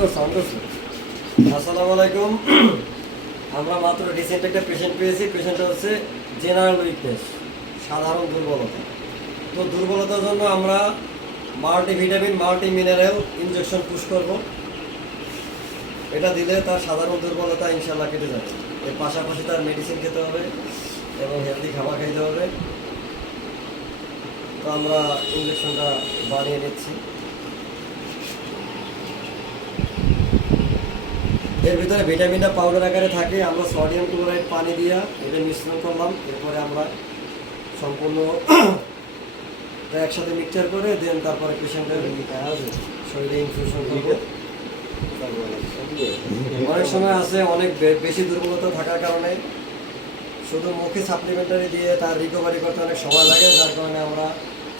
করছো অন করছো? আসসালামু আলাইকুম। আমরা মাত্র রিসেন্ট একটা পেশেন্ট পেয়েছি। পেশেন্টটা হচ্ছে জেনারেল উইকনেস, সাধারণ দুর্বলতা। তো দুর্বলতার জন্য আমরা multivitamin multi mineral injection push করব। এটা দিলে তার সাধারণ দুর্বলতা ইনশাল্লাহ কেটে যাবে। এর পাশাপাশি তার মেডিসিন খেতে হবে এবং হেলদি খাবার খাইতে হবে। তো আমরা ইনজেকশনটা বানিয়ে নিচ্ছি। এর ভিতরে ভিটামিনটা পাউডার আকারে থাকে। আমরা সোডিয়াম ক্লোরাইড পানি দিয়ে এটা মিশ্রণ করলাম। এরপরে আমরা সম্পূর্ণ একসাথে মিক্সচার করে দেন তারপরে পেশেন্টের শরীরে ইনফিউশন করবো। অনেক সময় আছে অনেক বেশি দুর্বলতা থাকার কারণে শুধু মুখে সাপ্লিমেন্টারি দিয়ে তার রিকভারি করতে অনেক সময় লাগে, যার কারণে আমরা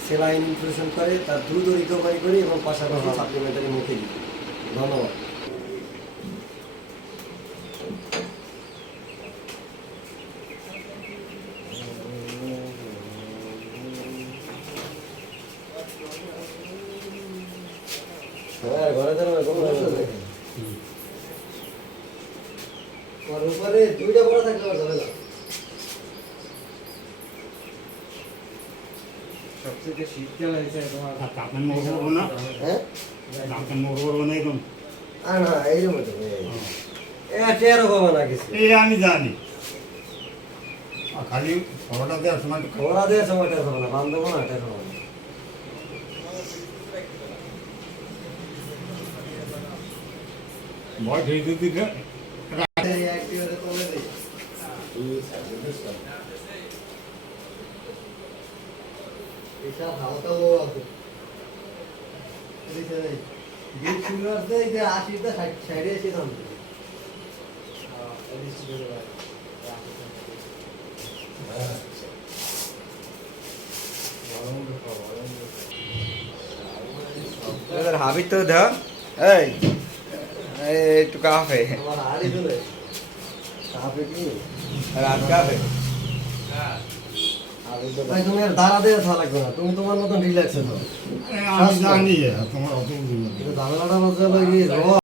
সেলাইন ইনফিউশন করে তার দ্রুত রিকভারি করি এবং পাশাপাশি সাপ্লিমেন্টারি মুখে দিই। ধন্যবাদ। হ্যাঁ, ঘরে উপরে দুইটা বড় থাকলে আর যাবে না। সবথেকে শীতকাল হয়েছে তোমার আপনার মুখ করবো না, হ্যাঁ আপনার মুখ করবো না এরকম। না এইরকম তো টেরও পাবো না কিছু। এই আমি জানি, খালি খবরটা দেওয়ার সময় তো ওরা দেওয়ার সময় টের পাবো না, বান্ধব না টের পাবো না। ভয় খেয়ে দিতে হাবিব তো দেখ এই একটু কাফে আমার আড়ি চলে কাপে কি রাত কাফে ভাই তুমি আর দাঁড়া দিয়ে থাকা লাগবে না, তুমি তোমার মতন রিল্যাক্সে থাকো। আমি জানি তোমার অত বুঝি না। কিন্তু ঝামেলাটা হচ্ছে কি রোগ